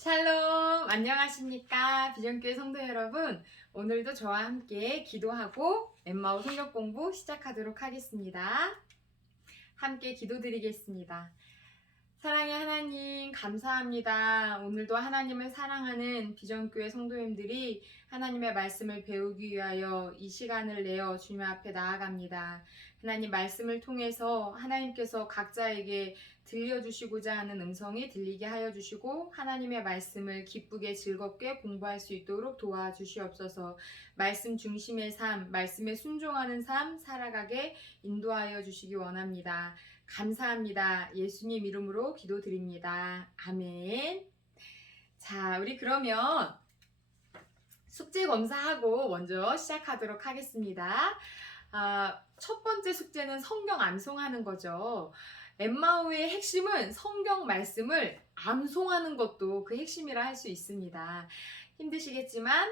샬롬, 안녕하십니까? 비전교회 성도 여러분, 오늘도 저와 함께 기도하고 엠마오 성경 공부 시작하도록 하겠습니다. 함께 기도드리겠습니다. 사랑의 하나님, 감사합니다. 오늘도 하나님을 사랑하는 비전교회 성도님들이 하나님의 말씀을 배우기 위하여 이 시간을 내어 주님 앞에 나아갑니다. 하나님 말씀을 통해서 하나님께서 각자에게 들려주시고자 하는 음성이 들리게 하여 주시고 하나님의 말씀을 기쁘게 즐겁게 공부할 수 있도록 도와주시옵소서. 말씀 중심의 삶, 말씀에 순종하는 삶 살아가게 인도하여 주시기 원합니다. 감사합니다. 예수님 이름으로 기도드립니다. 아멘. 자, 우리 그러면 숙제 검사하고 먼저 시작하도록 하겠습니다. 첫 번째 숙제는 성경 암송하는 거죠. 엠마오의 핵심은 성경 말씀을 암송하는 것도 그 핵심이라 할 수 있습니다. 힘드시겠지만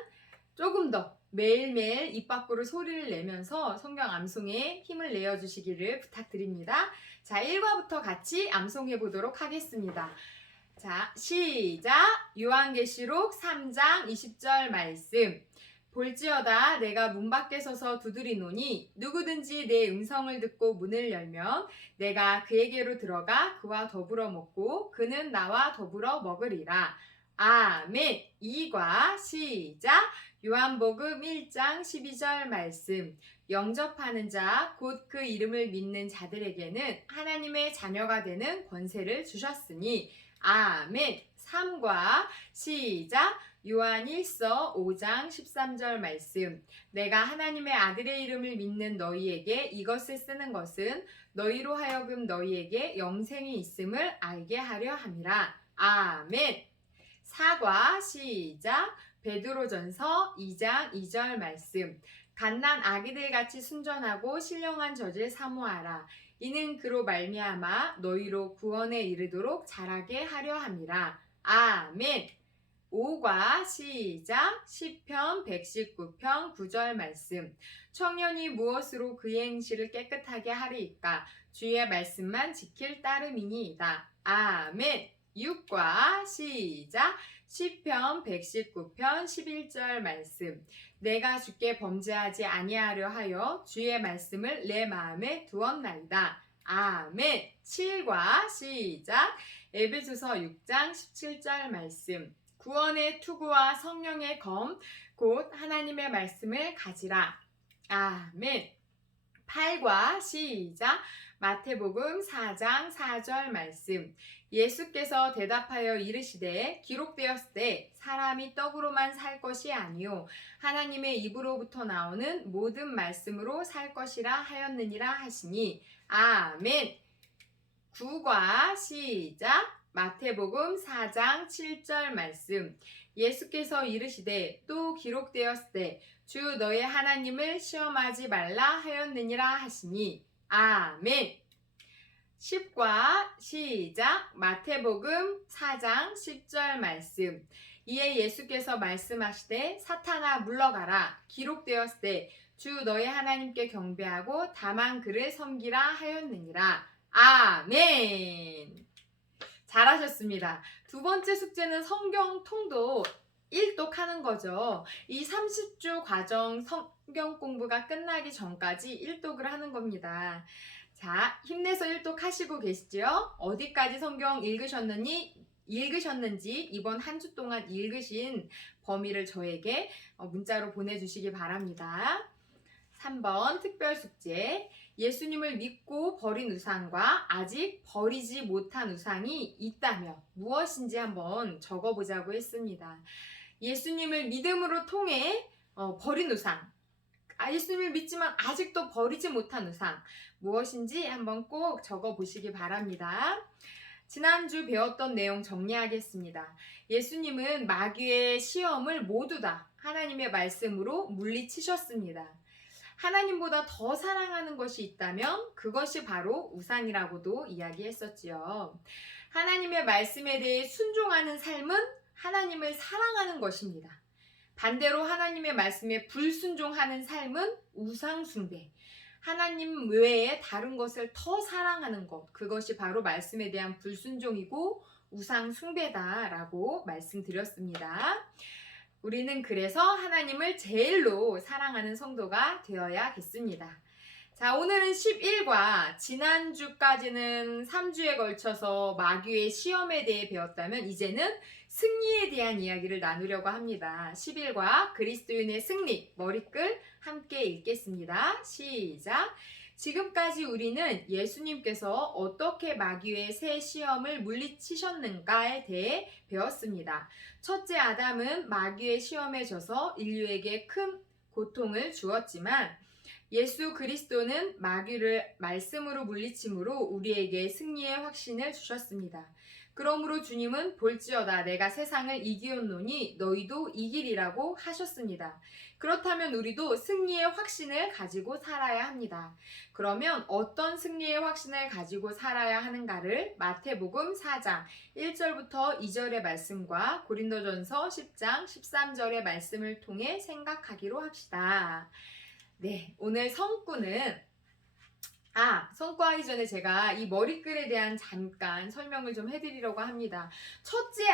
조금 더 매일매일 입 밖으로 소리를 내면서 성경 암송에 힘을 내어주시기를 부탁드립니다. 자, 1과부터 같이 암송해 보도록 하겠습니다. 자, 시작! 요한계시록 3장 20절 말씀. 볼지어다 내가 문 밖에 서서 두드리노니 누구든지 내 음성을 듣고 문을 열면 내가 그에게로 들어가 그와 더불어 먹고 그는 나와 더불어 먹으리라. 아멘. 2과 시작. 요한복음 1장 12절 말씀. 영접하는 자, 곧 그 이름을 믿는 자들에게는 하나님의 자녀가 되는 권세를 주셨으니 아멘. 3과 시작. 요한 1서 5장 13절 말씀. 내가 하나님의 아들의 이름을 믿는 너희에게 이것을 쓰는 것은 너희로 하여금 너희에게 영생이 있음을 알게 하려 함이라. 아멘. 4과 시작. 베드로전서 2장 2절 말씀. 갓난 아기들 같이 순전하고 신령한 젖을 사모하라. 이는 그로 말미암아 너희로 구원에 이르도록 자라게 하려 함이라. 아멘. 5과 시작. 시편 119편 9절 말씀. 청년이 무엇으로 그의 행실을 깨끗하게 하리이까? 주의 말씀만 지킬 따름이니이다. 아멘. 6과 시작. 시편 119편 11절 말씀. 내가 주께 범죄하지 아니하려 하여 주의 말씀을 내 마음에 두었나이다. 아멘. 7과 시작. 에베소서 6장 17절 말씀. 구원의 투구와 성령의 검, 곧 하나님의 말씀을 가지라. 아멘. 8과 시작. 마태복음 4장 4절 말씀. 예수께서 대답하여 이르시되 기록되었으되 사람이 떡으로만 살 것이 아니요 하나님의 입으로부터 나오는 모든 말씀으로 살 것이라 하였느니라 하시니 아멘. 9과 시작. 마태복음 4장 7절 말씀. 예수께서 이르시되 또 기록되었으되 주 너의 하나님을 시험하지 말라 하였느니라 하시니 아멘. 10과 시작. 마태복음 4장 10절 말씀. 이에 예수께서 말씀하시되 사탄아 물러가라. 기록되었으되 주 너의 하나님께 경배하고 다만 그를 섬기라 하였느니라. 아멘. 잘하셨습니다. 두 번째 숙제는 성경 통독 1독하는 거죠. 이 30주 과정 성경 공부가 끝나기 전까지 1독을 하는 겁니다. 자, 힘내서 1독 하시고 계시죠? 어디까지 성경 읽으셨는지 이번 한 주 동안 읽으신 범위를 저에게 문자로 보내주시기 바랍니다. 3번 특별 숙제. 예수님을 믿고 버린 우상과 아직 버리지 못한 우상이 있다면 무엇인지 한번 적어보자고 했습니다. 예수님을 믿음으로 통해 버린 우상, 예수님을 믿지만 아직도 버리지 못한 우상 무엇인지 한번 꼭 적어보시기 바랍니다. 지난주 배웠던 내용 정리하겠습니다. 예수님은 마귀의 시험을 모두 다 하나님의 말씀으로 물리치셨습니다. 하나님보다 더 사랑하는 것이 있다면 그것이 바로 우상이라고도 이야기했었지요. 하나님의 말씀에 대해 순종하는 삶은 하나님을 사랑하는 것입니다. 반대로 하나님의 말씀에 불순종하는 삶은 우상 숭배, 하나님 외에 다른 것을 더 사랑하는 것, 그것이 바로 말씀에 대한 불순종이고 우상 숭배다라고 말씀드렸습니다. 우리는 그래서 하나님을 제일로 사랑하는 성도가 되어야겠습니다. 자, 오늘은 11과 지난주까지는 3주에 걸쳐서 마귀의 시험에 대해 배웠다면 이제는 승리에 대한 이야기를 나누려고 합니다. 11과 그리스도인의 승리, 머리글 함께 읽겠습니다. 시작! 지금까지 우리는 예수님께서 어떻게 마귀의 새 시험을 물리치셨는가에 대해 배웠습니다. 첫째 아담은 마귀의 시험에 져서 인류에게 큰 고통을 주었지만 예수 그리스도는 마귀를 말씀으로 물리침으로 우리에게 승리의 확신을 주셨습니다. 그러므로 주님은 볼지어다 내가 세상을 이기었노니 너희도 이기리라고 하셨습니다. 그렇다면 우리도 승리의 확신을 가지고 살아야 합니다. 그러면 어떤 승리의 확신을 가지고 살아야 하는가를 마태복음 4장 1절부터 2절의 말씀과 고린도전서 10장 13절의 말씀을 통해 생각하기로 합시다. 네, 오늘 성구는 성구하기 전에 제가 이 머리글에 대한 잠깐 설명을 좀 해드리려고 합니다. 첫째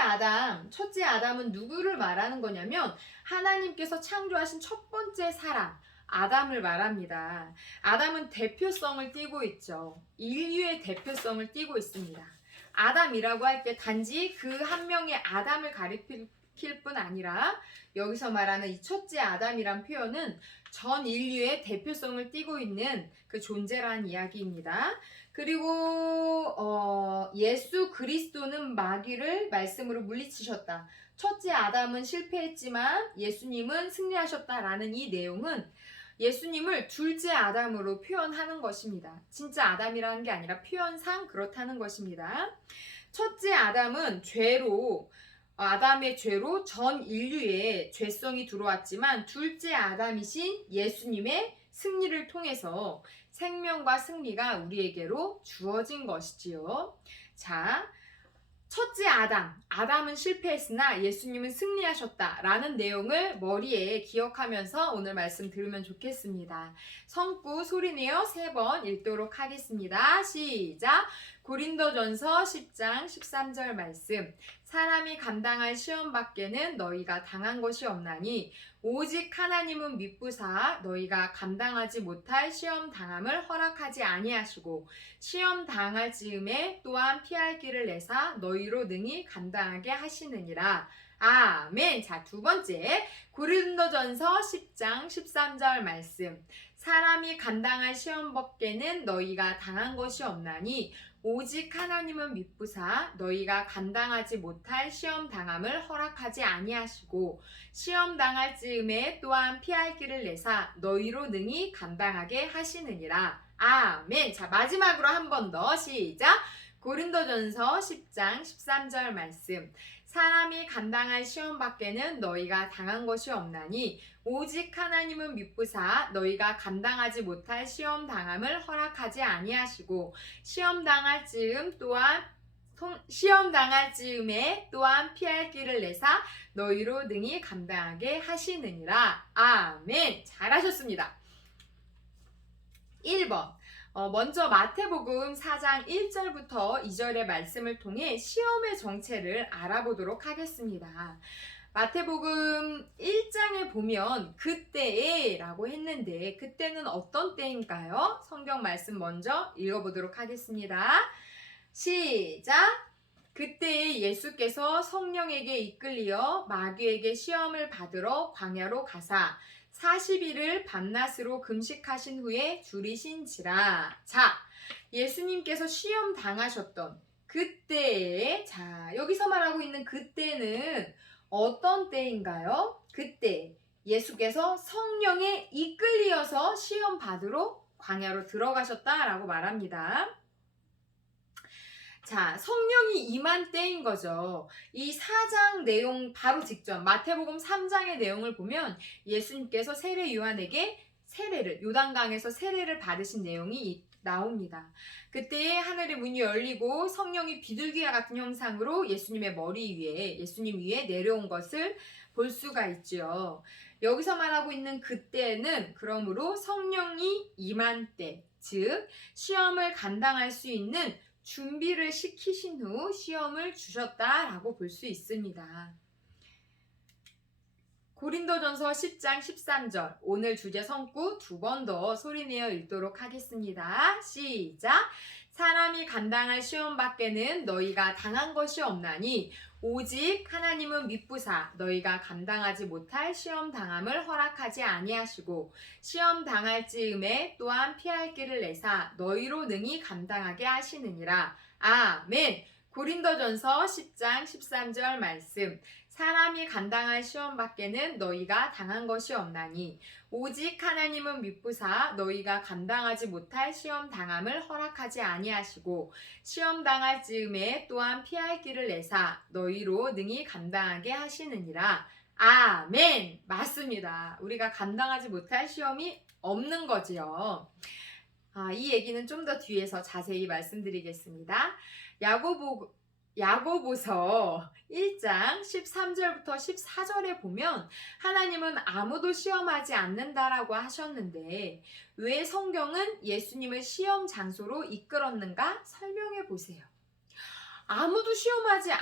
아담은 누구를 말하는 거냐면 하나님께서 창조하신 첫 번째 사람 아담을 말합니다. 아담은 대표성을 띠고 있죠. 인류의 대표성을 띠고 있습니다. 아담이라고 할 때 단지 그 한 명의 아담을 가리킬 뿐 아니라 여기서 말하는 이 첫째 아담이란 표현은 전 인류의 대표성을 띠고 있는 그 존재라는 이야기입니다. 그리고 예수 그리스도는 마귀를 말씀으로 물리치셨다. 첫째 아담은 실패했지만 예수님은 승리하셨다라는 이 내용은 예수님을 둘째 아담으로 표현하는 것입니다. 진짜 아담이라는 게 아니라 표현상 그렇다는 것입니다. 첫째 아담은 아담의 죄로 전 인류에 죄성이 들어왔지만 둘째 아담이신 예수님의 승리를 통해서 생명과 승리가 우리에게로 주어진 것이지요. 자, 첫째 아담은 실패했으나 예수님은 승리하셨다라는 내용을 머리에 기억하면서 오늘 말씀 들으면 좋겠습니다. 성구 소리내어 3번 읽도록 하겠습니다. 시작! 고린도전서 10장 13절 말씀 사람이 감당할 시험 밖에는 너희가 당한 것이 없나니 오직 하나님은 미쁘사 너희가 감당하지 못할 시험 당함을 허락하지 아니하시고 시험 당할 즈음에 또한 피할 길을 내사 너희로 능히 감당하게 하시느니라. 아멘. 자, 두 번째 고린도전서 10장 13절 말씀 사람이 감당할 시험 밖에는 너희가 당한 것이 없나니 오직 하나님은 미쁘사 너희가 감당하지 못할 시험 당함을 허락하지 아니하시고 시험 당할 즈음에 또한 피할 길을 내사 너희로 능히 감당하게 하시느니라. 아멘. 자, 마지막으로 한 번 더 시작. 고린도전서 10장 13절 말씀 사람이 감당할 시험 밖에는 너희가 당한 것이 없나니 오직 하나님은 미쁘사 너희가 감당하지 못할 시험 당함을 허락하지 아니하시고 시험 당할 즈음에 또한 피할 길을 내사 너희로 능히 감당하게 하시느니라. 아멘. 잘하셨습니다. 1번 먼저 마태복음 4장 1절부터 2절의 말씀을 통해 시험의 정체를 알아보도록 하겠습니다. 마태복음 1장에 보면 그때에 라고 했는데 그때는 어떤 때인가요? 성경 말씀 먼저 읽어보도록 하겠습니다. 시작! 그때에 예수께서 성령에게 이끌리어 마귀에게 시험을 받으러 광야로 가사 40일을 밤낮으로 금식하신 후에 줄이신지라. 자, 예수님께서 시험 당하셨던 그때에 여기서 말하고 있는 그때는 어떤 때인가요? 그때 예수께서 성령에 이끌리어서 시험 받으러 광야로 들어가셨다라고 말합니다. 자, 성령이 임한 때인 거죠. 이 4장 내용 바로 직전 마태복음 3장의 내용을 보면 예수님께서 세례 요한에게 요단강에서 세례를 받으신 내용이 나옵니다. 그때 하늘의 문이 열리고 성령이 비둘기와 같은 형상으로 예수님 위에 내려온 것을 볼 수가 있죠. 여기서 말하고 있는 그때는 그러므로 성령이 임한 때, 즉 시험을 감당할 수 있는 준비를 시키신 후 시험을 주셨다라고 볼 수 있습니다. 고린도전서 10장 13절 오늘 주제 성구 두 번 더 소리내어 읽도록 하겠습니다. 시작! 사람이 감당할 시험 밖에는 너희가 당한 것이 없나니 오직 하나님은 미쁘사 너희가 감당하지 못할 시험 당함을 허락하지 아니하시고 시험 당할 즈음에 또한 피할 길을 내사 너희로 능히 감당하게 하시느니라. 아멘. 고린도전서 10장 13절 말씀. 사람이 감당할 시험 밖에는 너희가 당한 것이 없나니 오직 하나님은 미쁘사 너희가 감당하지 못할 시험 당함을 허락하지 아니하시고 시험 당할 즈음에 또한 피할 길을 내사 너희로 능히 감당하게 하시느니라. 아멘. 맞습니다. 우리가 감당하지 못할 시험이 없는 거지요. 이 얘기는 좀 더 뒤에서 자세히 말씀드리겠습니다. 야고보서 1장 13절부터 14절에 보면 하나님은 아무도 시험하지 않는다라고 하셨는데 왜 성경은 예수님을 시험 장소로 이끌었는가 설명해 보세요. 아무도 시험하지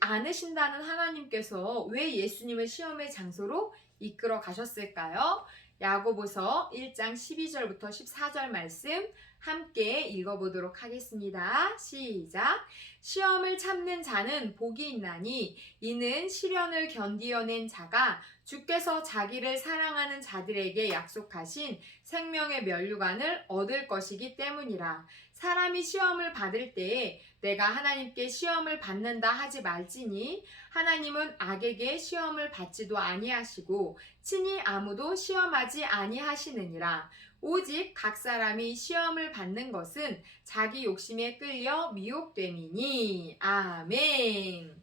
않으신다는 하나님께서 왜 예수님을 시험의 장소로 이끌어 가셨을까요? 야고보서 1장 12절부터 14절 말씀 함께 읽어보도록 하겠습니다. 시작! 시험을 참는 자는 복이 있나니 이는 시련을 견디어낸 자가 주께서 자기를 사랑하는 자들에게 약속하신 생명의 면류관을 얻을 것이기 때문이라. 사람이 시험을 받을 때에 내가 하나님께 시험을 받는다 하지 말지니 하나님은 악에게 시험을 받지도 아니하시고 친히 아무도 시험하지 아니하시느니라. 오직 각 사람이 시험을 받는 것은 자기 욕심에 끌려 미혹됨이니. 아멘.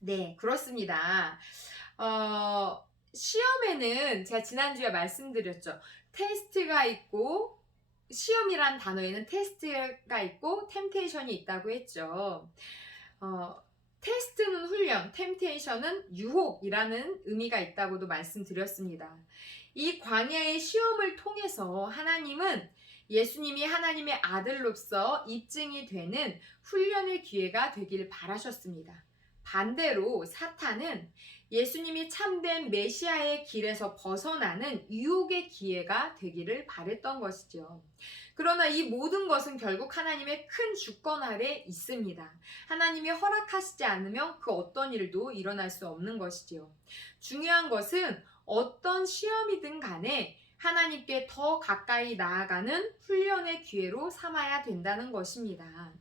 네, 그렇습니다. 시험에는 제가 지난주에 말씀드렸죠. 테스트가 있고 시험이란 단어에는 테스트가 있고 템테이션이 있다고 했죠. 테스트는 훈련, 템테이션은 유혹이라는 의미가 있다고도 말씀드렸습니다. 이 광야의 시험을 통해서 하나님은 예수님이 하나님의 아들로서 입증이 되는 훈련의 기회가 되기를 바라셨습니다. 반대로 사탄은 예수님이 참된 메시아의 길에서 벗어나는 유혹의 기회가 되기를 바랬던 것이죠. 그러나 이 모든 것은 결국 하나님의 큰 주권 아래 있습니다. 하나님이 허락하시지 않으면 그 어떤 일도 일어날 수 없는 것이지요. 중요한 것은 어떤 시험이든 간에 하나님께 더 가까이 나아가는 훈련의 기회로 삼아야 된다는 것입니다.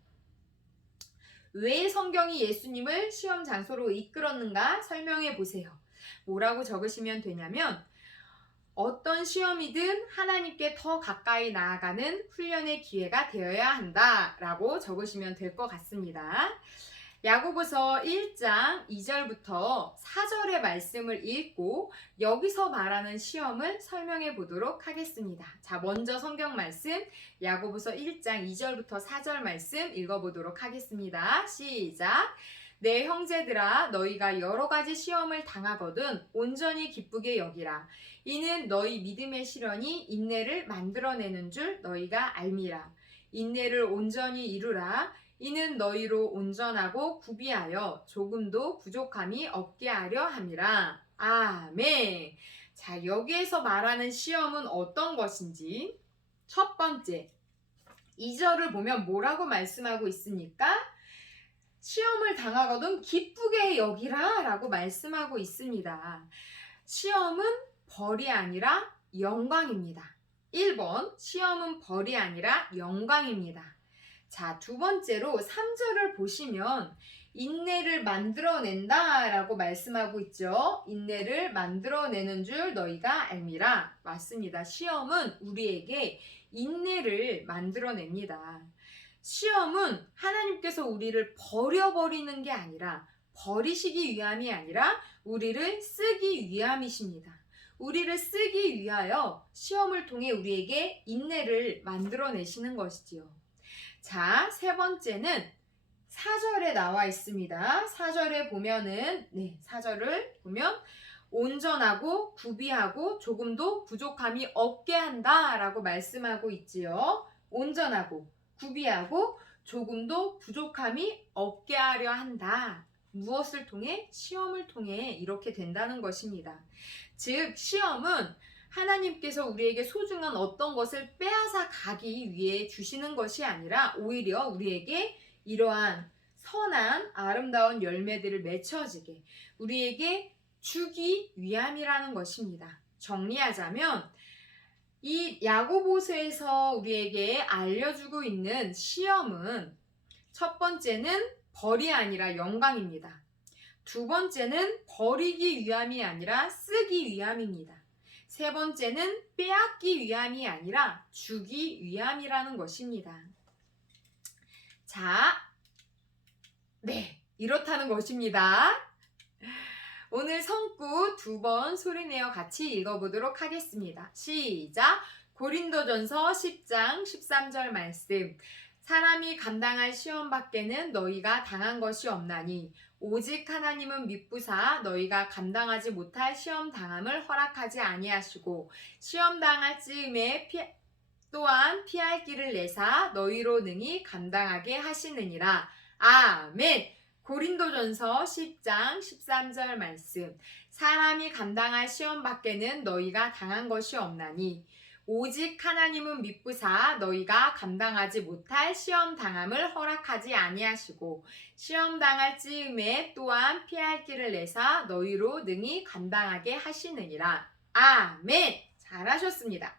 왜 성경이 예수님을 시험 장소로 이끌었는가 설명해 보세요. 뭐라고 적으시면 되냐면 어떤 시험이든 하나님께 더 가까이 나아가는 훈련의 기회가 되어야 한다라고 적으시면 될 것 같습니다. 야고보서 1장 2절부터 4절의 말씀을 읽고 여기서 말하는 시험을 설명해 보도록 하겠습니다. 자, 먼저 성경 말씀 야고보서 1장 2절부터 4절 말씀 읽어보도록 하겠습니다. 시작! 내 형제들아 너희가 여러 가지 시험을 당하거든 온전히 기쁘게 여기라. 이는 너희 믿음의 시련이 인내를 만들어내는 줄 너희가 알미라. 인내를 온전히 이루라. 이는 너희로 온전하고 구비하여 조금도 부족함이 없게 하려 함이라. 아멘. 자, 여기에서 말하는 시험은 어떤 것인지 첫 번째 2절을 보면 뭐라고 말씀하고 있습니까? 시험을 당하거든 기쁘게 여기라 라고 말씀하고 있습니다. 시험은 벌이 아니라 영광입니다. 1번 시험은 벌이 아니라 영광입니다. 자, 두 번째로 3절을 보시면 인내를 만들어낸다 라고 말씀하고 있죠. 인내를 만들어내는 줄 너희가 알미라. 맞습니다. 시험은 우리에게 인내를 만들어냅니다. 시험은 하나님께서 우리를 버려버리는 게 아니라 버리시기 위함이 아니라 우리를 쓰기 위함이십니다. 우리를 쓰기 위하여 시험을 통해 우리에게 인내를 만들어내시는 것이지요. 자, 세 번째는 4절에 나와 있습니다. 4절에 보면은 4절을 보면 온전하고 구비하고 조금도 부족함이 없게 한다라고 말씀하고 있지요. 온전하고 구비하고 조금도 부족함이 없게 하려 한다. 무엇을 통해? 시험을 통해 이렇게 된다는 것입니다. 즉 시험은 하나님께서 우리에게 소중한 어떤 것을 빼앗아 가기 위해 주시는 것이 아니라 오히려 우리에게 이러한 선한 아름다운 열매들을 맺혀지게 우리에게 주기 위함이라는 것입니다. 정리하자면 이 야고보서에서 우리에게 알려주고 있는 시험은 첫 번째는 벌이 아니라 영광입니다. 두 번째는 버리기 위함이 아니라 쓰기 위함입니다. 세 번째는 빼앗기 위함이 아니라 주기 위함이라는 것입니다. 자, 이렇다는 것입니다. 오늘 성구 2번 소리내어 같이 읽어보도록 하겠습니다. 시작! 고린도전서 10장 13절 말씀. 사람이 감당할 시험 밖에는 너희가 당한 것이 없나니 오직 하나님은 미쁘사 너희가 감당하지 못할 시험 당함을 허락하지 아니하시고 시험 당할 즈음에 또한 피할 길을 내사 너희로 능히 감당하게 하시느니라. 아멘. 고린도전서 10장 13절 말씀. 사람이 감당할 시험 밖에는 너희가 당한 것이 없나니 오직 하나님은 미쁘사 너희가 감당하지 못할 시험 당함을 허락하지 아니하시고 시험 당할 즈음에 또한 피할 길을 내사 너희로 능히 감당하게 하시느니라. 아멘. 잘하셨습니다.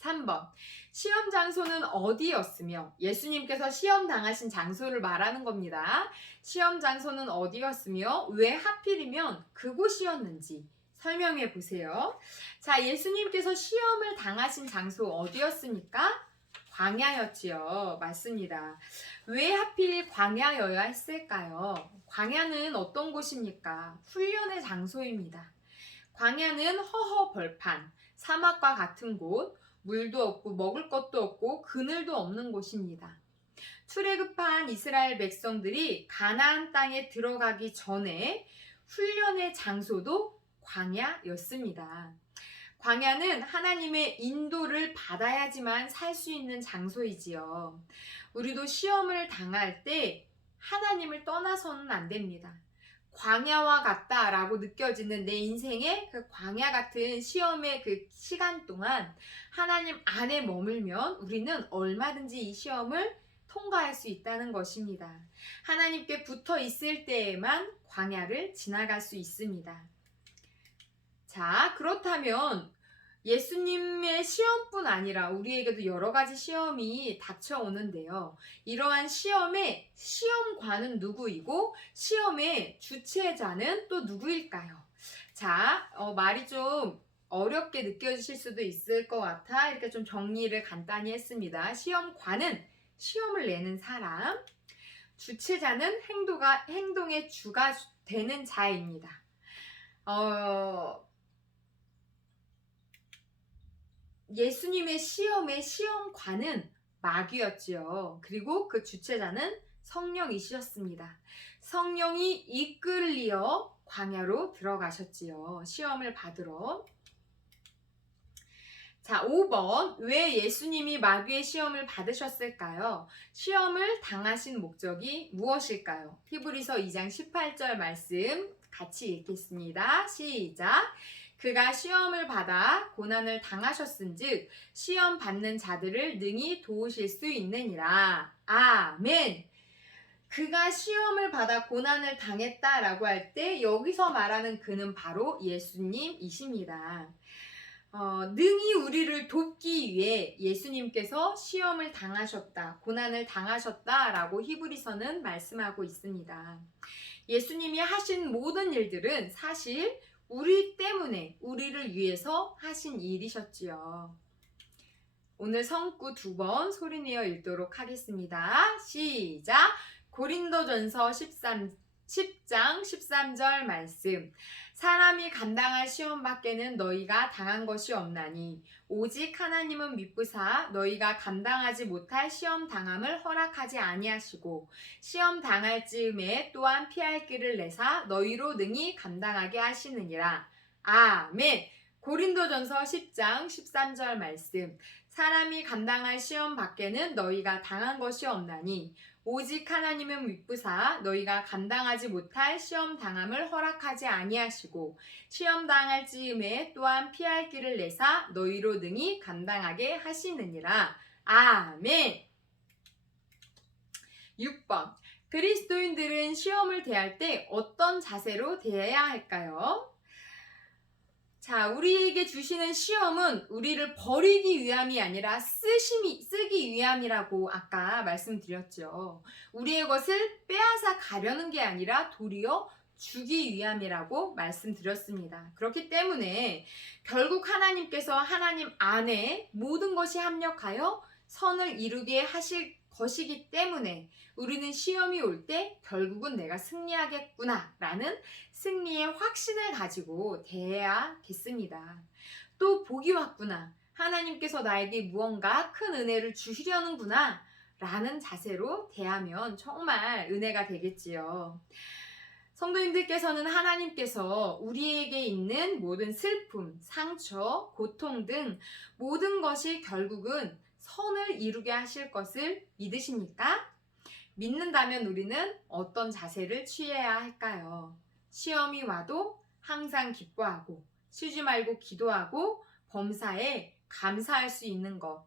3번. 시험 장소는 어디였으며 예수님께서 시험 당하신 장소를 말하는 겁니다. 시험 장소는 어디였으며 왜 하필이면 그곳이었는지 설명해 보세요. 자, 예수님께서 시험을 당하신 장소 어디였습니까? 광야였지요. 맞습니다. 왜 하필 광야여야 했을까요? 광야는 어떤 곳입니까? 훈련의 장소입니다. 광야는 허허 벌판, 사막과 같은 곳, 물도 없고 먹을 것도 없고 그늘도 없는 곳입니다. 출애굽한 이스라엘 백성들이 가나안 땅에 들어가기 전에 훈련의 장소도 광야였습니다. 광야는 하나님의 인도를 받아야지만 살 수 있는 장소이지요. 우리도 시험을 당할 때 하나님을 떠나서는 안 됩니다. 광야와 같다라고 느껴지는 내 인생의 그 광야 같은 시험의 그 시간 동안 하나님 안에 머물면 우리는 얼마든지 이 시험을 통과할 수 있다는 것입니다. 하나님께 붙어 있을 때에만 광야를 지나갈 수 있습니다. 자, 그렇다면 예수님의 시험뿐 아니라 우리에게도 여러 가지 시험이 닥쳐오는데요. 이러한 시험의 시험관은 누구이고 시험의 주체자는 또 누구일까요? 자, 말이 좀 어렵게 느껴지실 수도 있을 것 같아 이렇게 좀 정리를 간단히 했습니다. 시험관은 시험을 내는 사람, 주체자는 행동의 주가 되는 자입니다. 예수님의 시험의 시험관은 마귀였지요. 그리고 그 주체자는 성령이셨습니다. 성령이 이끌리어 광야로 들어가셨지요. 시험을 받으러. 자, 5번. 왜 예수님이 마귀의 시험을 받으셨을까요? 시험을 당하신 목적이 무엇일까요? 히브리서 2장 18절 말씀 같이 읽겠습니다. 시작. 그가 시험을 받아 고난을 당하셨은즉 시험 받는 자들을 능히 도우실 수 있느니라. 아멘. 그가 시험을 받아 고난을 당했다라고 할 때 여기서 말하는 그는 바로 예수님이십니다. 능히 우리를 돕기 위해 예수님께서 시험을 당하셨다, 고난을 당하셨다라고 히브리서는 말씀하고 있습니다. 예수님이 하신 모든 일들은 사실 우리 때문에, 우리를 위해서 하신 일이셨지요. 오늘 성구 2번 소리내어 읽도록 하겠습니다. 시작! 고린도전서 10장 13절 말씀. 사람이 감당할 시험 밖에는 너희가 당한 것이 없나니 오직 하나님은 미쁘사 너희가 감당하지 못할 시험 당함을 허락하지 아니하시고 시험 당할 즈음에 또한 피할 길을 내사 너희로 능히 감당하게 하시느니라. 아멘. 고린도전서 10장 13절 말씀. 사람이 감당할 시험 밖에는 너희가 당한 것이 없나니 오직 하나님은 미쁘사 너희가 감당하지 못할 시험 당함을 허락하지 아니하시고 시험 당할 즈음에 또한 피할 길을 내사 너희로 능히 감당하게 하시느니라. 아멘. 6번. 그리스도인들은 시험을 대할 때 어떤 자세로 대해야 할까요? 자, 우리에게 주시는 시험은 우리를 버리기 위함이 아니라 쓰기 위함이라고 아까 말씀드렸죠. 우리의 것을 빼앗아 가려는 게 아니라 도리어 주기 위함이라고 말씀드렸습니다. 그렇기 때문에 결국 하나님께서 하나님 안에 모든 것이 합력하여 선을 이루게 하실 것이기 때문에 우리는 시험이 올 때 결국은 내가 승리하겠구나 라는 승리의 확신을 가지고 대해야겠습니다. 또 복이 왔구나. 하나님께서 나에게 무언가 큰 은혜를 주시려는구나 라는 자세로 대하면 정말 은혜가 되겠지요. 성도님들께서는 하나님께서 우리에게 있는 모든 슬픔, 상처, 고통 등 모든 것이 결국은 선을 이루게 하실 것을 믿으십니까? 믿는다면 우리는 어떤 자세를 취해야 할까요? 시험이 와도 항상 기뻐하고 쉬지 말고 기도하고 범사에 감사할 수 있는 것.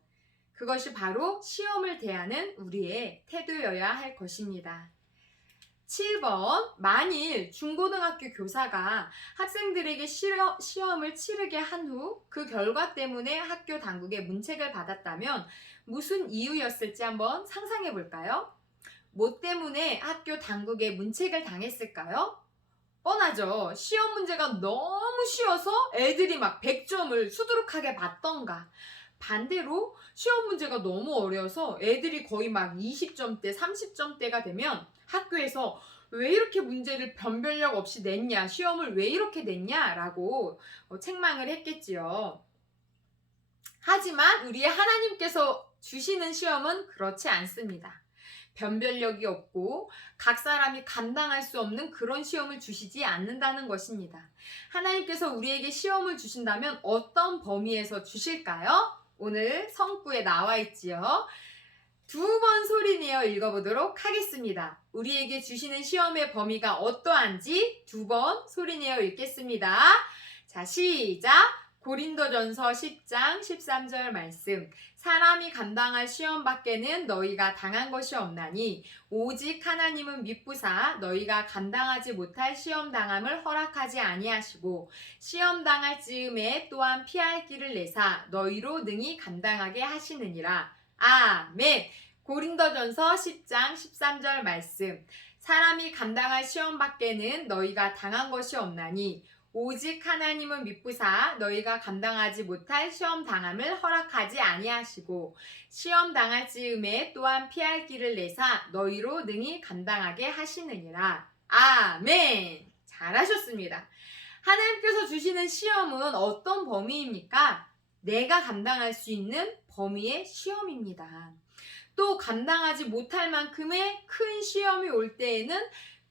그것이 바로 시험을 대하는 우리의 태도여야 할 것입니다. 7번. 만일 중고등학교 교사가 학생들에게 시험을 치르게 한 후 그 결과 때문에 학교 당국의 문책을 받았다면 무슨 이유였을지 한번 상상해 볼까요? 뭐 때문에 학교 당국의 문책을 당했을까요? 뻔하죠. 시험 문제가 너무 쉬워서 애들이 막 100점을 수두룩하게 맞던가, 반대로 시험 문제가 너무 어려워서 애들이 거의 막 20점대, 30점대가 되면 학교에서 왜 이렇게 문제를 변별력 없이 냈냐, 시험을 왜 이렇게 냈냐라고 책망을 했겠지요. 하지만 우리의 하나님께서 주시는 시험은 그렇지 않습니다. 변별력이 없고 각 사람이 감당할 수 없는 그런 시험을 주시지 않는다는 것입니다. 하나님께서 우리에게 시험을 주신다면 어떤 범위에서 주실까요? 오늘 성구에 나와 있지요. 2번 소리내어 읽어보도록 하겠습니다. 우리에게 주시는 시험의 범위가 어떠한지 2번 소리내어 읽겠습니다. 자, 시작! 고린도전서 10장 13절 말씀. 사람이 감당할 시험 밖에는 너희가 당한 것이 없나니 오직 하나님은 미쁘사 너희가 감당하지 못할 시험 당함을 허락하지 아니하시고 시험 당할 즈음에 또한 피할 길을 내사 너희로 능히 감당하게 하시느니라. 아멘. 고린도전서 10장 13절 말씀. 사람이 감당할 시험 밖에는 너희가 당한 것이 없나니 오직 하나님은 미쁘사 너희가 감당하지 못할 시험 당함을 허락하지 아니하시고 시험 당할 즈음에 또한 피할 길을 내사 너희로 능히 감당하게 하시느니라. 아멘. 잘하셨습니다. 하나님께서 주시는 시험은 어떤 범위입니까? 내가 감당할 수 있는 범위의 시험입니다. 또 감당하지 못할 만큼의 큰 시험이 올 때에는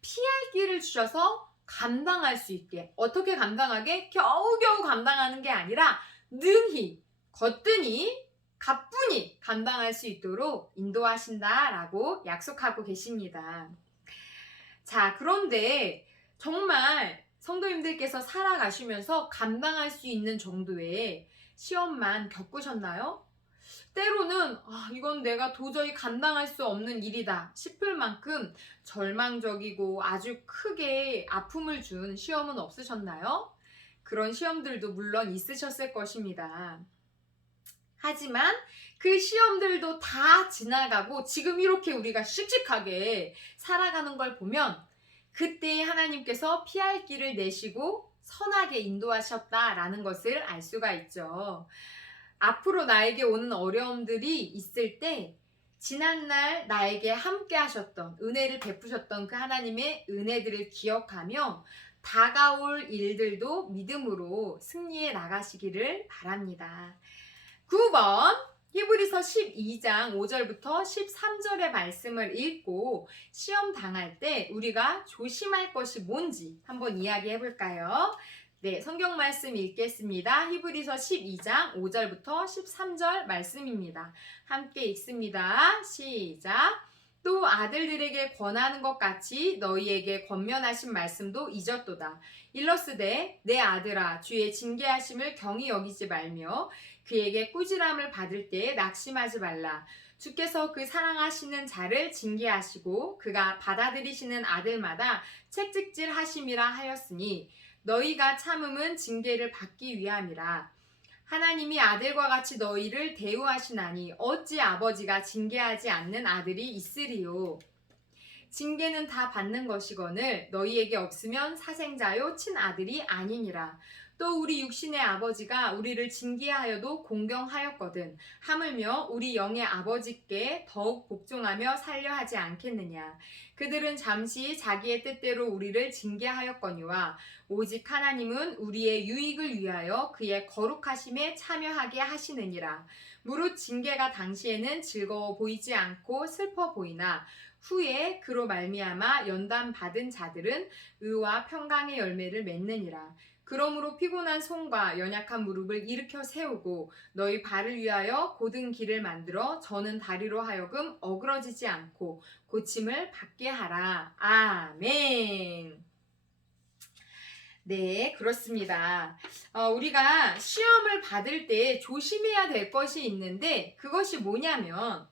피할 길을 주셔서 감당할 수 있게, 어떻게 감당하게? 겨우겨우 감당하는 게 아니라 능히, 거뜬히, 가뿐히 감당할 수 있도록 인도하신다라고 약속하고 계십니다. 자, 그런데 정말 성도님들께서 살아가시면서 감당할 수 있는 정도의 시험만 겪으셨나요? 때로는 이건 내가 도저히 감당할 수 없는 일이다 싶을 만큼 절망적이고 아주 크게 아픔을 준 시험은 없으셨나요? 그런 시험들도 물론 있으셨을 것입니다. 하지만 그 시험들도 다 지나가고 지금 이렇게 우리가 씩씩하게 살아가는 걸 보면 그때 하나님께서 피할 길을 내시고 선하게 인도하셨다라는 것을 알 수가 있죠. 앞으로 나에게 오는 어려움들이 있을 때 지난날 나에게 함께 하셨던, 은혜를 베푸셨던 그 하나님의 은혜들을 기억하며 다가올 일들도 믿음으로 승리해 나가시기를 바랍니다. 9번 히브리서 12장 5절부터 13절의 말씀을 읽고 시험 당할 때 우리가 조심할 것이 뭔지 한번 이야기해 볼까요? 네, 성경 말씀 읽겠습니다. 히브리서 12장 5절부터 13절 말씀입니다. 함께 읽습니다. 시작. 또 아들들에게 권하는 것 같이 너희에게 권면하신 말씀도 잊었도다. 일러스되 내 아들아 주의 징계하심을 경히 여기지 말며 그에게 꾸지람을 받을 때에 낙심하지 말라. 주께서 그 사랑하시는 자를 징계하시고 그가 받아들이시는 아들마다 채찍질 하심이라 하였으니 너희가 참음은 징계를 받기 위함이라. 하나님이 아들과 같이 너희를 대우하시나니 어찌 아버지가 징계하지 않는 아들이 있으리요. 징계는 다 받는 것이거늘 너희에게 없으면 사생자요 친아들이 아니니라. 또 우리 육신의 아버지가 우리를 징계하여도 공경하였거든 하물며 우리 영의 아버지께 더욱 복종하며 살려 하지 않겠느냐. 그들은 잠시 자기의 뜻대로 우리를 징계하였거니와 오직 하나님은 우리의 유익을 위하여 그의 거룩하심에 참여하게 하시느니라. 무릇 징계가 당시에는 즐거워 보이지 않고 슬퍼 보이나 후에 그로 말미암아 연단 받은 자들은 의와 평강의 열매를 맺느니라. 그러므로 피곤한 손과 연약한 무릎을 일으켜 세우고 너희 발을 위하여 곧은 길을 만들어 저는 다리로 하여금 어그러지지 않고 고침을 받게 하라. 아멘. 네, 그렇습니다. 우리가 시험을 받을 때 조심해야 될 것이 있는데 그것이 뭐냐면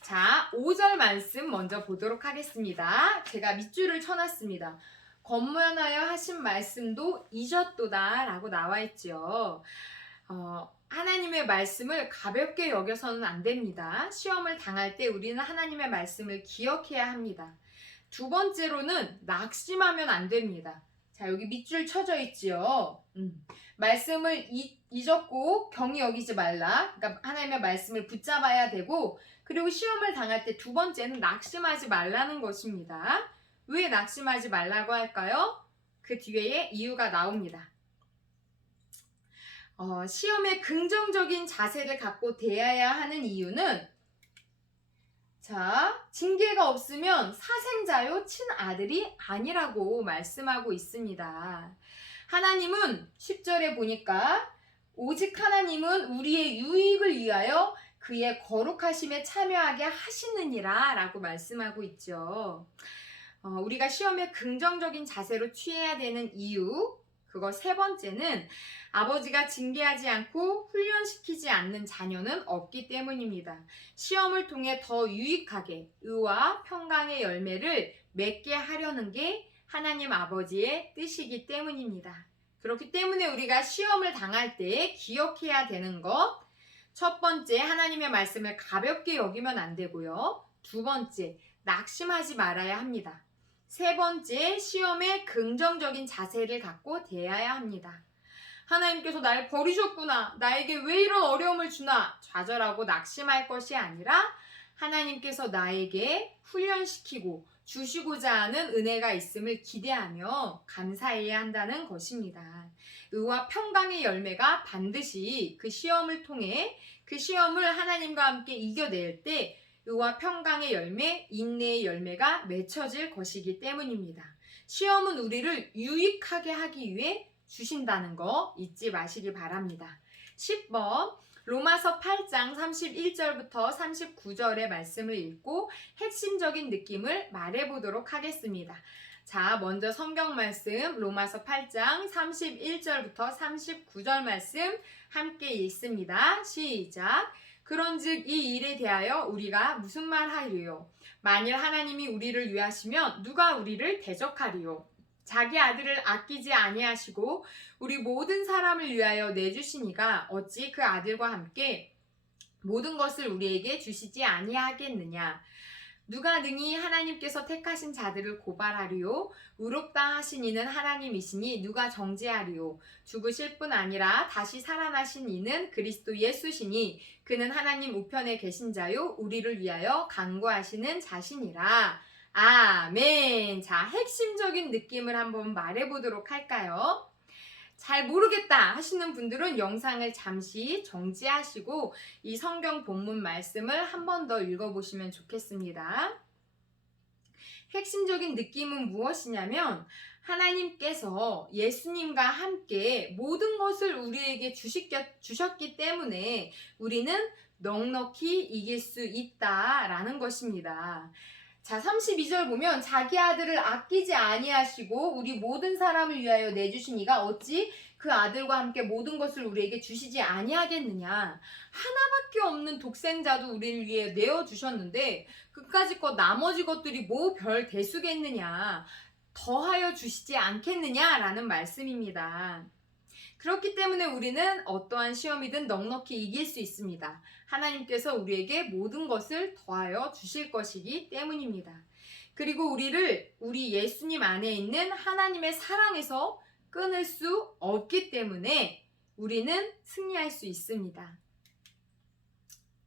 자, 5절 말씀 먼저 보도록 하겠습니다. 제가 밑줄을 쳐놨습니다. 권면하여 하신 말씀도 잊었도다 라고 나와 있죠. 하나님의 말씀을 가볍게 여겨서는 안 됩니다. 시험을 당할 때 우리는 하나님의 말씀을 기억해야 합니다. 두 번째로는 낙심하면 안 됩니다. 자, 여기 밑줄 쳐져 있지요. 말씀을 잊었고 경히 여기지 말라. 그러니까 하나님의 말씀을 붙잡아야 되고, 그리고 시험을 당할 때 두 번째는 낙심하지 말라는 것입니다. 왜 낙심하지 말라고 할까요? 그 뒤에 이유가 나옵니다. 시험에 긍정적인 자세를 갖고 대해야 하는 이유는 자, 징계가 없으면 사생자요 친아들이 아니라고 말씀하고 있습니다. 하나님은 10절에 보니까 오직 하나님은 우리의 유익을 위하여 그의 거룩하심에 참여하게 하시느니라 라고 말씀하고 있죠. 우리가 시험에 긍정적인 자세로 취해야 되는 이유, 그거 세 번째는 아버지가 징계하지 않고 훈련시키지 않는 자녀는 없기 때문입니다. 시험을 통해 더 유익하게 의와 평강의 열매를 맺게 하려는 게 하나님 아버지의 뜻이기 때문입니다. 그렇기 때문에 우리가 시험을 당할 때 기억해야 되는 것, 첫 번째, 하나님의 말씀을 가볍게 여기면 안 되고요. 두 번째, 낙심하지 말아야 합니다. 세 번째, 시험에 긍정적인 자세를 갖고 대해야 합니다. 하나님께서 날 버리셨구나. 나에게 왜 이런 어려움을 주나. 좌절하고 낙심할 것이 아니라 하나님께서 나에게 훈련시키고 주시고자 하는 은혜가 있음을 기대하며 감사해야 한다는 것입니다. 의와 평강의 열매가 반드시 그 시험을 통해 그 시험을 하나님과 함께 이겨낼 때 의와 평강의 열매, 인내의 열매가 맺혀질 것이기 때문입니다. 시험은 우리를 유익하게 하기 위해 주신다는 거 잊지 마시기 바랍니다. 10번 로마서 8장 31절부터 39절의 말씀을 읽고 핵심적인 느낌을 말해보도록 하겠습니다. 자, 먼저 성경 말씀 로마서 8장 31절부터 39절 말씀 함께 읽습니다. 시작. 그런즉 이 일에 대하여 우리가 무슨 말 하리요? 만일 하나님이 우리를 위하시면 누가 우리를 대적하리요? 자기 아들을 아끼지 아니하시고 우리 모든 사람을 위하여 내주시니가 어찌 그 아들과 함께 모든 것을 우리에게 주시지 아니하겠느냐? 누가 능히 하나님께서 택하신 자들을 고발하리요? 의롭다 하신 이는 하나님이시니 누가 정죄하리요? 죽으실 뿐 아니라 다시 살아나신 이는 그리스도 예수시니 그는 하나님 우편에 계신 자요 우리를 위하여 간구하시는 자시니라. 아멘. 자, 핵심적인 느낌을 한번 말해보도록 할까요? 잘 모르겠다 하시는 분들은 영상을 잠시 정지하시고 이 성경 본문 말씀을 한 번 더 읽어보시면 좋겠습니다. 핵심적인 느낌은 무엇이냐면 하나님께서 예수님과 함께 모든 것을 우리에게 주셨기 때문에 우리는 넉넉히 이길 수 있다라는 것입니다. 자, 32절 보면 자기 아들을 아끼지 아니하시고 우리 모든 사람을 위하여 내주신 이가 어찌 그 아들과 함께 모든 것을 우리에게 주시지 아니하겠느냐. 하나밖에 없는 독생자도 우리를 위해 내어주셨는데 그까짓 것 나머지 것들이 뭐 별 대수겠느냐. 더하여 주시지 않겠느냐라는 말씀입니다. 그렇기 때문에 우리는 어떠한 시험이든 넉넉히 이길 수 있습니다. 하나님께서 우리에게 모든 것을 더하여 주실 것이기 때문입니다. 그리고 우리 예수님 안에 있는 하나님의 사랑에서 끊을 수 없기 때문에 우리는 승리할 수 있습니다.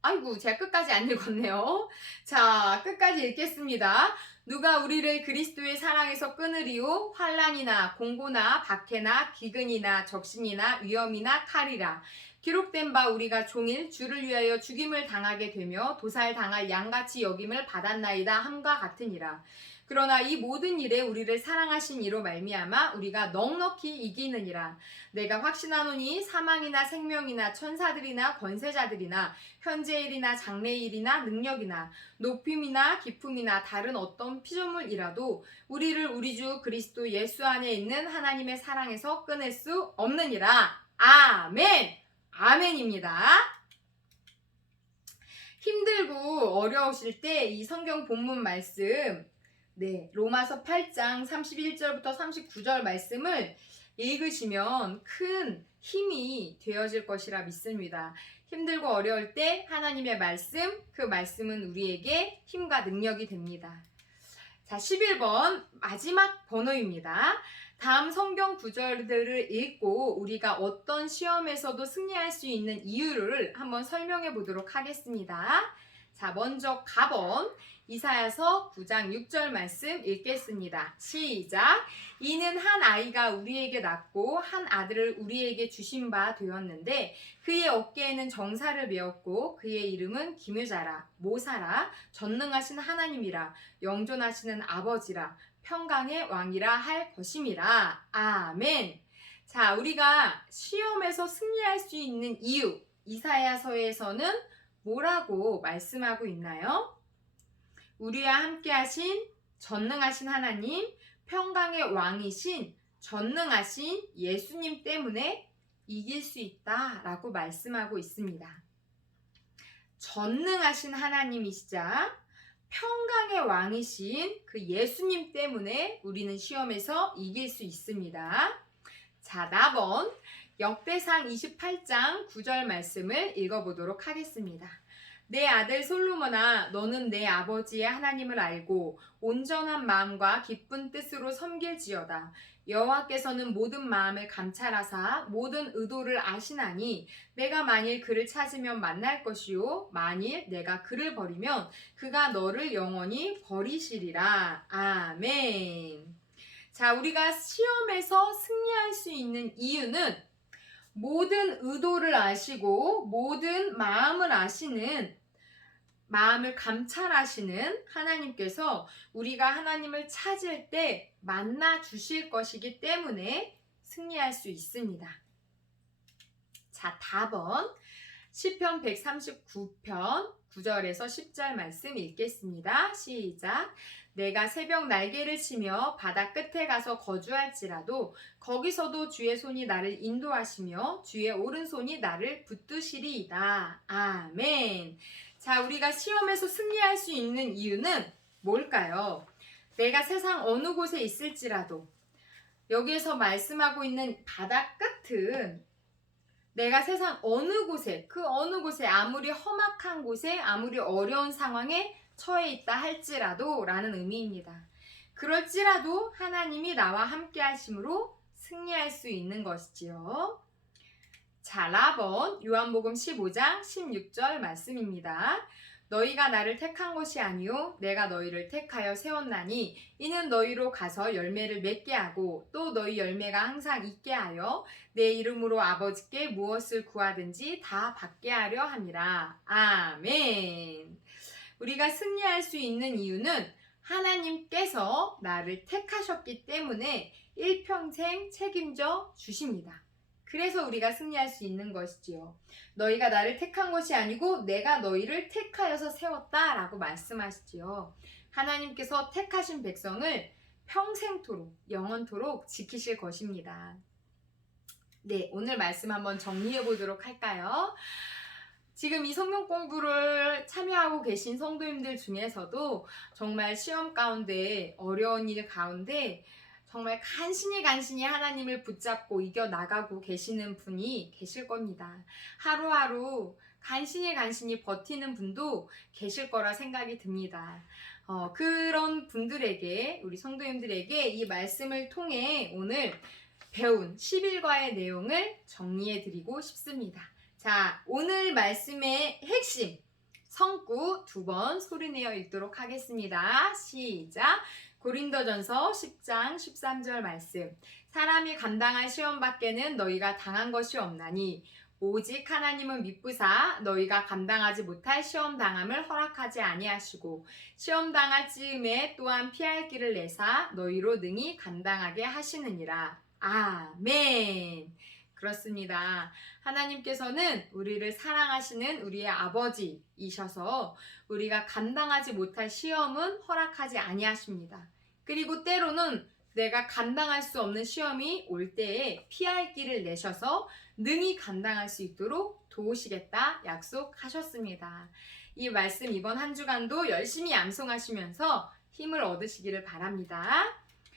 아이고, 제가 끝까지 안 읽었네요. 자, 끝까지 읽겠습니다. 누가 우리를 그리스도의 사랑에서 끊으리요? 환난이나 공고나 박해나 기근이나 적신이나 위험이나 칼이라. 기록된 바 우리가 종일 주를 위하여 죽임을 당하게 되며 도살 당할 양같이 여김을 받았나이다 함과 같으니라. 그러나 이 모든 일에 우리를 사랑하신 이로 말미암아 우리가 넉넉히 이기느니라. 내가 확신하노니 사망이나 생명이나 천사들이나 권세자들이나 현재일이나 장래일이나 능력이나 높임이나 깊음이나 다른 어떤 피조물이라도 우리를 우리 주 그리스도 예수 안에 있는 하나님의 사랑에서 끊을 수 없느니라. 아멘! 아멘입니다. 힘들고 어려우실 때 이 성경 본문 말씀 로마서 8장 31절부터 39절 말씀을 읽으시면 큰 힘이 되어질 것이라 믿습니다. 힘들고 어려울 때 하나님의 말씀, 그 말씀은 우리에게 힘과 능력이 됩니다. 자, 11번 마지막 번호입니다. 다음 성경 구절들을 읽고 우리가 어떤 시험에서도 승리할 수 있는 이유를 한번 설명해 보도록 하겠습니다. 자, 먼저 가번 이사야서 9장 6절 말씀 읽겠습니다. 시작! 이는 한 아이가 우리에게 낳고 한 아들을 우리에게 주신 바 되었는데 그의 어깨에는 정사를 메었고 그의 이름은 기묘자라 모사라 전능하신 하나님이라 영존하시는 아버지라 평강의 왕이라 할 것임이라. 아멘. 자, 우리가 시험에서 승리할 수 있는 이유 이사야서에서는 뭐라고 말씀하고 있나요? 우리와 함께 하신 전능하신 하나님, 평강의 왕이신 전능하신 예수님 때문에 이길 수 있다라고 말씀하고 있습니다. 전능하신 하나님이시자 평강의 왕이신 그 예수님 때문에 우리는 시험에서 이길 수 있습니다. 자, 나번 역대상 28장 9절 말씀을 읽어보도록 하겠습니다. 내 아들 솔로몬아, 너는 내 아버지의 하나님을 알고 온전한 마음과 기쁜 뜻으로 섬길지어다. 여호와께서는 모든 마음을 감찰하사 모든 의도를 아시나니 내가 만일 그를 찾으면 만날 것이요 만일 내가 그를 버리면 그가 너를 영원히 버리시리라. 아멘. 자, 우리가 시험에서 승리할 수 있는 이유는 모든 의도를 아시고 모든 마음을 아시는 마음을 감찰하시는 하나님께서 우리가 하나님을 찾을 때 만나 주실 것이기 때문에 승리할 수 있습니다. 자, 답은 시편 139편 9절에서 10절 말씀 읽겠습니다. 시작! 내가 새벽 날개를 치며 바다 끝에 가서 거주할지라도 거기서도 주의 손이 나를 인도하시며 주의 오른손이 나를 붙드시리이다. 아멘. 자, 우리가 시험에서 승리할 수 있는 이유는 뭘까요? 내가 세상 어느 곳에 있을지라도 여기에서 말씀하고 있는 바다 끝은 내가 세상 어느 곳에 그 어느 곳에 아무리 험악한 곳에 아무리 어려운 상황에 처해 있다 할지라도 라는 의미입니다. 그럴지라도 하나님이 나와 함께 하심으로 승리할 수 있는 것이지요. 자, 라번 요한복음 15장 16절 말씀입니다. 너희가 나를 택한 것이 아니요 내가 너희를 택하여 세웠나니 이는 너희로 가서 열매를 맺게 하고 또 너희 열매가 항상 있게 하여 내 이름으로 아버지께 무엇을 구하든지 다 받게 하려 함이라. 아멘. 우리가 승리할 수 있는 이유는 하나님께서 나를 택하셨기 때문에 일평생 책임져 주십니다. 그래서 우리가 승리할 수 있는 것이지요. 너희가 나를 택한 것이 아니고 내가 너희를 택하여서 세웠다라고 말씀하시지요. 하나님께서 택하신 백성을 평생토록, 영원토록 지키실 것입니다. 네, 오늘 말씀 한번 정리해 보도록 할까요? 지금 이 성경 공부를 참여하고 계신 성도님들 중에서도 정말 시험 가운데, 어려운 일 가운데 정말 간신히 하나님을 붙잡고 이겨나가고 계시는 분이 계실 겁니다. 하루하루 간신히 버티는 분도 계실 거라 생각이 듭니다. 그런 분들에게, 우리 성도님들에게 이 말씀을 통해 오늘 배운 11과의 내용을 정리해 드리고 싶습니다. 자, 오늘 말씀의 핵심, 성구 2번 소리내어 읽도록 하겠습니다. 시작! 고린도전서 10장 13절 말씀. 사람이 감당할 시험 밖에는 너희가 당한 것이 없나니 오직 하나님은 미쁘사 너희가 감당하지 못할 시험 당함을 허락하지 아니하시고 시험 당할 즈음에 또한 피할 길을 내사 너희로 능히 감당하게 하시느니라. 아멘. 그렇습니다. 하나님께서는 우리를 사랑하시는 우리의 아버지이셔서 우리가 감당하지 못할 시험은 허락하지 아니하십니다. 그리고 때로는 내가 감당할 수 없는 시험이 올 때에 피할 길을 내셔서 능히 감당할 수 있도록 도우시겠다 약속하셨습니다. 이 말씀 이번 한 주간도 열심히 암송하시면서 힘을 얻으시기를 바랍니다.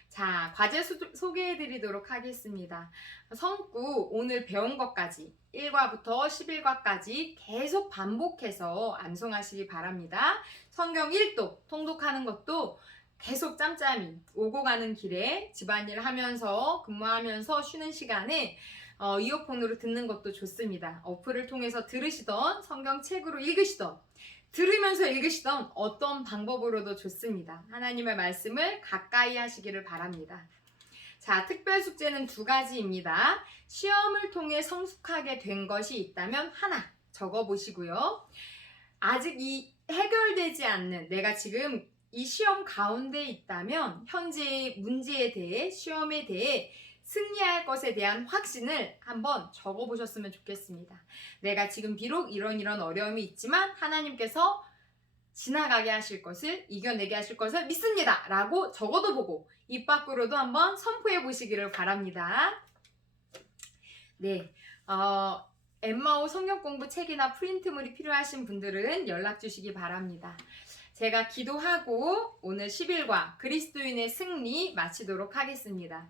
자, 과제 소개해 드리도록 하겠습니다. 성구 오늘 배운 것까지 1과부터 11과까지 계속 반복해서 암송하시기 바랍니다. 성경 1독 통독하는 것도 계속 짬짬이 오고 가는 길에 집안일 하면서 근무하면서 쉬는 시간에 이어폰으로 듣는 것도 좋습니다. 어플을 통해서 들으시던 성경책으로 읽으시던 들으면서 읽으시던 어떤 방법으로도 좋습니다. 하나님의 말씀을 가까이 하시기를 바랍니다. 자, 특별 숙제는 2가지입니다. 시험을 통해 성숙하게 된 것이 있다면 하나 적어보시고요. 아직 이 해결되지 않는 내가 지금 이 시험 가운데 있다면 현재의 문제에 대해 시험에 대해 승리할 것에 대한 확신을 한번 적어보셨으면 좋겠습니다. 내가 지금 비록 이런 어려움이 있지만 하나님께서 지나가게 하실 것을, 이겨내게 하실 것을 믿습니다 라고 적어도 보고 입 밖으로도 한번 선포해 보시기를 바랍니다. 네, 엠마오 성경 공부 책이나 프린트물이 필요하신 분들은 연락 주시기 바랍니다. 제가 기도하고 오늘 11과 그리스도인의 승리 마치도록 하겠습니다.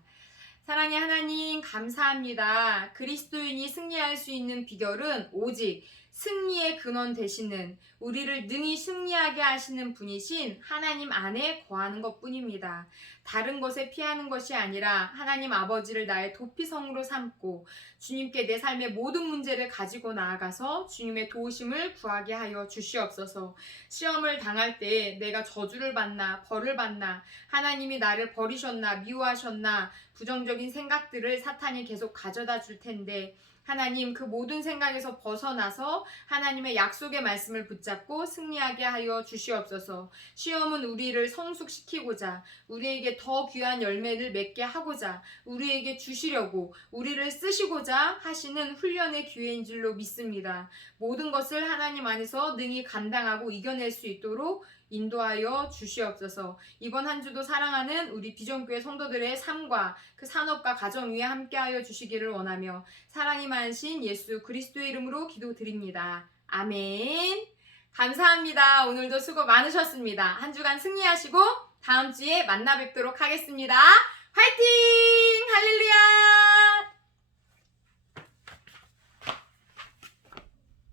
사랑의 하나님 감사합니다. 그리스도인이 승리할 수 있는 비결은 오직 승리의 근원 되시는 우리를 능히 승리하게 하시는 분이신 하나님 안에 거하는 것뿐입니다. 다른 것에 피하는 것이 아니라 하나님 아버지를 나의 도피성으로 삼고 주님께 내 삶의 모든 문제를 가지고 나아가서 주님의 도우심을 구하게 하여 주시옵소서. 시험을 당할 때 내가 저주를 받나 벌을 받나 하나님이 나를 버리셨나 미워하셨나 부정적인 생각들을 사탄이 계속 가져다 줄 텐데 하나님 그 모든 생각에서 벗어나서 하나님의 약속의 말씀을 붙잡고 승리하게 하여 주시옵소서. 시험은 우리를 성숙시키고자 우리에게 더 귀한 열매를 맺게 하고자 우리에게 주시려고 우리를 쓰시고자 하시는 훈련의 기회인 줄로 믿습니다. 모든 것을 하나님 안에서 능히 감당하고 이겨낼 수 있도록 인도하여 주시옵소서. 이번 한 주도 사랑하는 우리 비전교회 성도들의 삶과 그 산업과 가정 위에 함께하여 주시기를 원하며 사랑이 많으신 예수 그리스도의 이름으로 기도드립니다. 아멘. 감사합니다. 오늘도 수고 많으셨습니다. 한 주간 승리하시고 다음 주에 만나 뵙도록 하겠습니다. 화이팅!